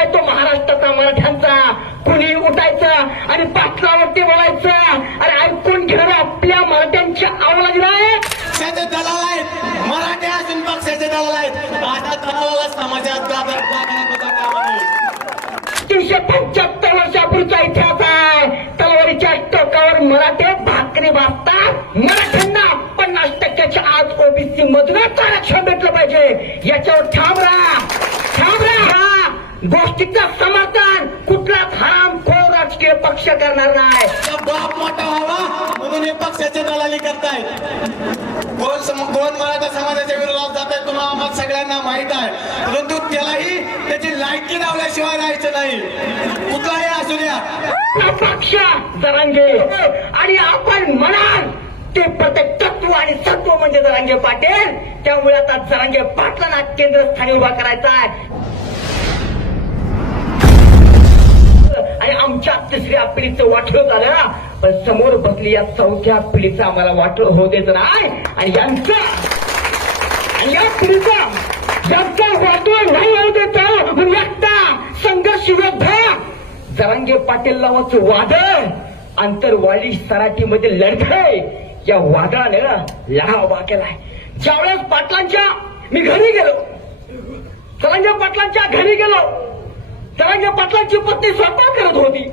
आहे तो महाराष्ट्राचा मराठ्यांचा. कुणी उठायचं आणि पाटलावरती बोलायचं अरे ऐकून घेणं आपल्या मराठ्यांच्या आवलादी नाही. पक्षाचे दलाल आहेत. मराठी असून पक्षाचे दलाल आहेत. आता दलाला समाजात गाभा- गाभा- कामा नाही. तीनशे पंच्याहत्तर वर्षापूर्वीचा इतिहास आहे. तलवारीच्या टोकावर मराठे भाकरी वाचतात मराठ्यांना पन्नास टक्क्याच्या आज ओबीसी मधूनच आरक्षण भेटलं पाहिजे. याच्यावर ठाम राहा ठाम राहा गोष्टीचं समर्थन कुठलाच हराम राजकीय पक्ष करणार नाही. बाप मोठा व्हावा म्हणून हे पक्षाचे दलाली करतायत. कोण सम- कोण मराठा समाजाच्या विरोधात जात आहे तुम्हाला आम्हाला सगळ्यांना माहीत आहे. परंतु त्यालाही त्याची लायकी लावल्याशिवाय राहायचं नाही. कुठलाही असू द्या. पक्ष जरांगे. आणि आपण म्हणाल ते प्रत्येक तत्व आणि सत्व म्हणजे जरांगे पाटील. त्यामुळे आता जरांगे पाटलांना केंद्रस्थानी उभा करायचा आहे. आणि आमच्या तिसऱ्या पिढीचं वाटलं झालं. पण समोर बसली या चौथ्या पिढीचं आम्हाला वाटलं होऊ देत नाही. आणि यांचा आणि या पिढीचा यांचा वाटोळ नाही होऊ देत व्यक्ता संघर्ष योद्धा जरांगे पाटील नावाचं वादळ आंतरवाडी सराठीमध्ये लढतंय. या वादळानं लढा उभा केलाय. ज्यावेळेस पाटलांच्या मी घरी गेलो. जरांगे पाटलांच्या घरी गेलो. तरंगे पाटलांची पत्नी स्वयंपाक करत होती.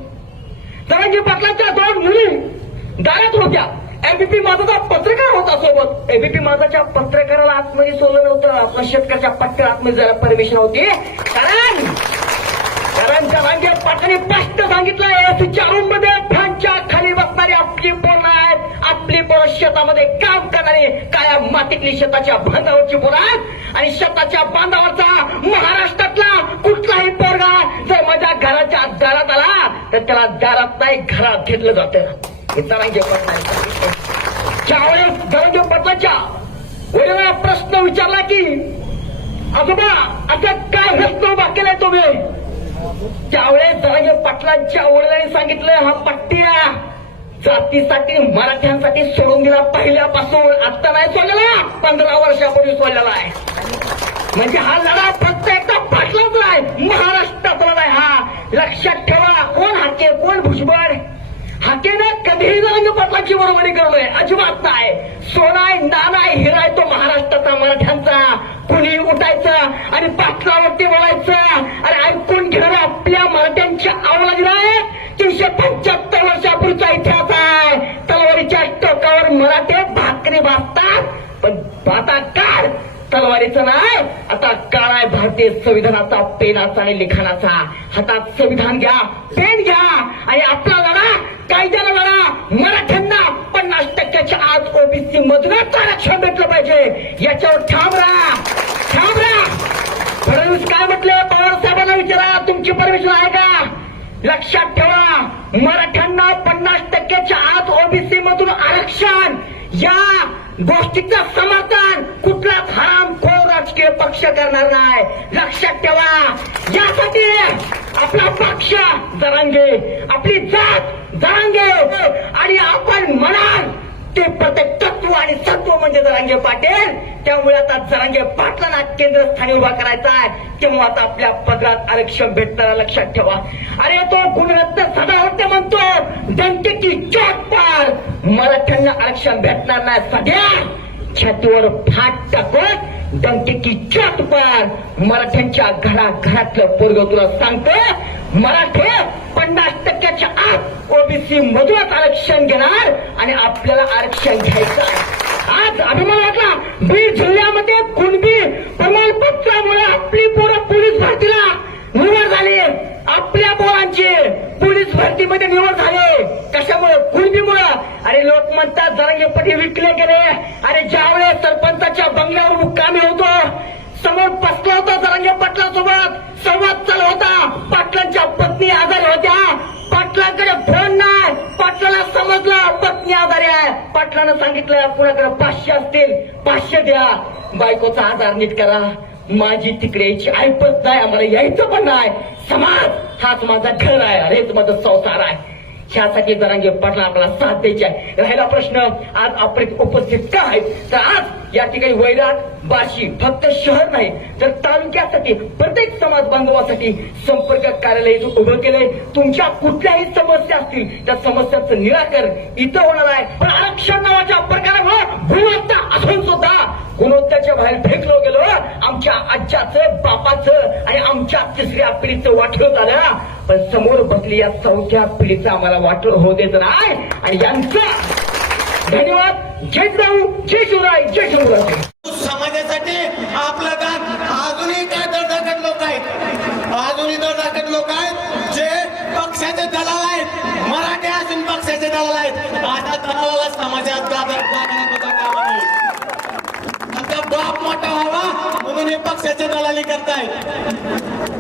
तरंगे पाटलांच्या दोन मुली दारात होत्या. एबीपी माझाचा पत्रकार होता सोबत. एबीपी माझाच्या पत्रकाराला आतमध्ये सोडलं नव्हतं. आपल्या शेतकऱ्याच्या पट्ट्या आतमध्ये जायला परमिशन होती. कारण कारण जरांगे पाटलांनी स्पष्ट सांगितलंय. तुझ्या रूममध्ये फॅनच्या खाली बसणारी आपली पोरं आहेत. आपली पोरं शेतामध्ये काम करणारी काळ्या मातीतली शेताच्या बांधावरची पोरं आहेत. आणि शेताच्या बांधावरचा महाराष्ट्रातला कुठलाही पोरगा जर माझ्या घराच्या दारात आला तर त्याला दारात नाही घरात घेतलं जातं. हे जरांगे ज्यावेळेस धनंजय पटलाच्या वडिलांना प्रश्न विचारला की आजोबा आता काय रस्ता उभा केलाय तुम्ही? त्यावेळेस जरांगे पाटलांच्या वडिलांनी सांगितलं हा पट्ट्या. जातीसाठी मराठ्यांसाठी सोडून दिला पहिल्यापासून. आता नाही सोडलेला पंधरा वर्षापूर्वी सोडलेला आहे. म्हणजे हा लढा फक्त एकदा पाटलाच आहे. महाराष्ट्राचा नाही हा. लक्षात ठेवा कोण हाके कोण भुजबळ? कधीही जरांगे पाटलाची बरोबरी करलोय अजिबात नाही. सोनाय नानाय हिराय तो महाराष्ट्राचा मराठ्यांचा. कुणी उठायचं आणि पाटलावरती बोलायचं आणि ऐकून घेणं आपल्या मराठ्यांची आवलादी नाही. तीनशे पंच्याहत्तर वर्षापूर्वीचा इतिहास आहे. तलवारीच्या टोकावर मराठे भाकरी भासतात पण आता काळ तलवारीचं नाही. आता संविधानाचा पेनाचा आणि लिखाणाचा हातात संविधान घ्या पेन घ्या आणि आपला लढा कायद्याला लढा मराठ्यांना पन्नास टक्क्याच्या आत ओबीसी मधूनच आरक्षण भेटलं पाहिजे. याच्यावर ठाम राहा ठाम राहा फडणवीस काय म्हटले? पवार साहेबांना विचारा तुमची परमिशन आहे का? लक्षात ठेवा मराठ्यांना पन्नास टक्क्याच्या आत ओबीसी मधून आरक्षण. या गोष्टीचं समर्थन कुठलाच हराम राजकीय पक्ष करणार नाही. लक्षात ठेवा. यासाठी आपला पक्ष जरांगे आपली जात जरांगे. आणि आपण म्हणाल ते प्रत्येक तत्व आणि सत्व म्हणजे जरांगे पाटील. त्यामुळे आता जरांगे पाटलांना केंद्रस्थानी उभा करायचा आहे. तेव्हा आता आपल्या पदरात आरक्षण भेटताना लक्षात ठेवा. अरे तो गुणरत्न सदा म्हणतो जनतेची चोट पार. मराठ्यांना आरक्षण भेटणार नाही सध्या. छातीवर फाट टाकून डंकेची चोट मराठ्यांच्या घरा घरातलं पोरग तुला सांगतो. मराठे पन्नास टक्क्याच्या आत ओबीसी मधूनच आरक्षण घेणार आणि आपल्याला आरक्षण घ्यायचं आहे. आज अभिमान वाटला बीड जिल्ह्यामध्ये कुणबी प्रमाणपत्रामुळे आपली पोरं पोलीस भरतीला निवड झाली आपल्या पोरांची पोलीस भरतीमध्ये निवड झाली. कशामुळे? कुणबीमुळे अरे लोक म्हणतात जरांगे पटी विकले गेले. अरे ज्यावेळेस सरपंचाच्या बंगल्यावर मुक्कामी होतो समोर बसला होता जरांगे पाटलासोबत संवाद चालू होता. पाटलांच्या पत्नी आजारी होत्या. पाटलांकडे फोन नाही. पाटलाला समजलं पत्नी आजारी आहे. पाटलानं सांगितलं कुणाकडे पाचशे असतील पाचशे द्या. बायकोचा आजार नीट करा. माझी तिकडे यायची ऐपत नाही आम्हाला यायचं पण नाही. समाज हाच माझा घर आहे अरेच माझा संसार आहे. ह्यासाठी जरांगे पाटला आपल्याला साथ द्यायची आहे. राहिला प्रश्न आज आपण उपस्थित का आहे तर आज या ठिकाणी वैराट बाशी फक्त शहर नाही तर तालुक्यासाठी प्रत्येक समाज बांधवासाठी संपर्क कार्यालय उभं केलंय. तुमच्या कुठल्याही समस्या असतील त्या समस्यांचं निराकरण इथं होणार आहे. पण आरक्षण नावाच्या प्रकारामुळे गुणवत्ता असून सुद्धा गुणवत्ताच्या बाहेर फेकलो गेलो आमच्या आज्याचं बापाचं आणि आमच्या तिसऱ्या पिढीचं वाटलं झालं. पण समोर बसली या चौथ्या पिढीचं आम्हाला वाटलं होऊ देत नाही. आणि यांचा धन्यवाद. जय जाऊ जय शिवराय जय शिवराय. समाजासाठी आपलं दान अजूनही काय दर्जाकट लोक आहेत? अजूनही दर्जाकट लोक आहेत जे पक्षाचे दलाल आहेत मराठी असून पक्षाचे दलाल आहेत आता दलाला समाजात दादा दादा कामा नाही आता बाप मोठा व्हावा म्हणून हे पक्षाचे दलाली करतायत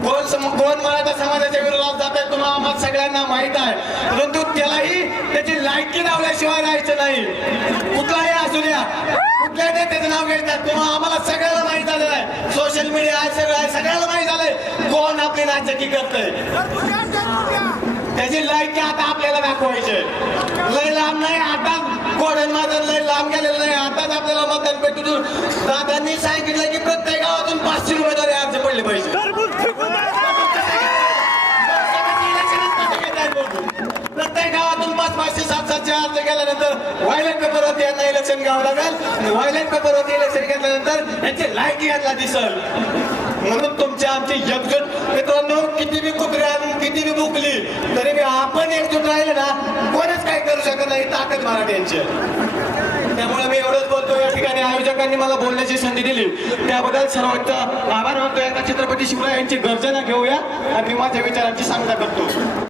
कोण सम- कोण मराठा समाजाच्या विरोधात जात आहे तुम्हाला आम्हाला सगळ्यांना माहीत आहे. परंतु त्यालाही त्याची लायकी लावल्याशिवाय राहायचं नाही. कुठलाही असू द्या. कुठल्याही नेत्याचं नाव घेतात तुम्हाला आम्हाला सगळ्याला माहीत झालेलं आहे. सोशल मीडिया आहे सगळं आहे सगळ्याला माहीत झालंय. कोण आपली नाचकी करतंय? त्याची लायकी आता आपल्याला दाखवायची. लय लांब नाही आता गोडन माझं लय लांब गेलेलं नाही आताच आपल्याला मतदान पेटून दादांनी सांगितलं की प्रत्येक गावातून पाचशे उमेदवारी अर्ज पडले पाहिजे प्रत्येक गावातून पाच पाचशे सात सातशे अर्ज केल्यानंतर व्हायलेट पेपरवरती यांना इलेक्शन घ्यावं लागेल. आणि व्हायलेट पेपरवरती इलेक्शन घेतल्यानंतर यांची लायकी यांना दिसल. म्हणून तुमच्या आमची एकजूट मित्रांनो किती बी कुत्री आणून किती बी भुकली तरी बी आपण एकजूट राहिले ना कोणच काय करू शकत नाही ताकद मराठ्यांची त्यामुळे मी एवढंच बोलतो या ठिकाणी आयोजकांनी मला बोलण्याची संधी दिली. त्याबद्दल सर्वांचा आभार मानतो. एका छत्रपती शिवराय यांची गर्जना घेऊया आणि मी माझ्या विचारांची सांगता करतो.